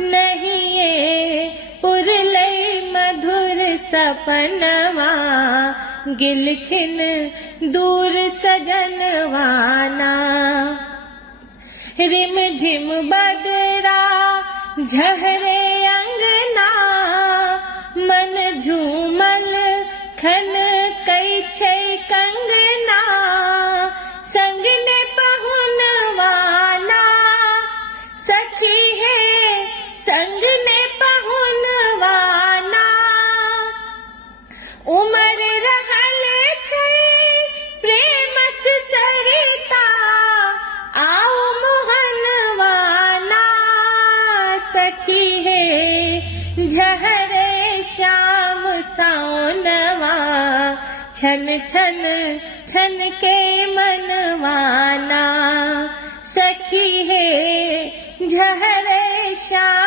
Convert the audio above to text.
नहीं ये पुरले मधुर सपनवा गिलखिन दूर सजनवाना। रिम झिम बदरा झहरे अंगना मन झूमल खन कई छै कंगना। संग ने पहुनवाना सखी है संग ने पहुनवाना। उमर रहल छै प्रेमक सरिता आओ मोहनवाना। सखी है झहरे श्याम सावनवा छन छन छन के मनवाना। सखी है झहरे श्याम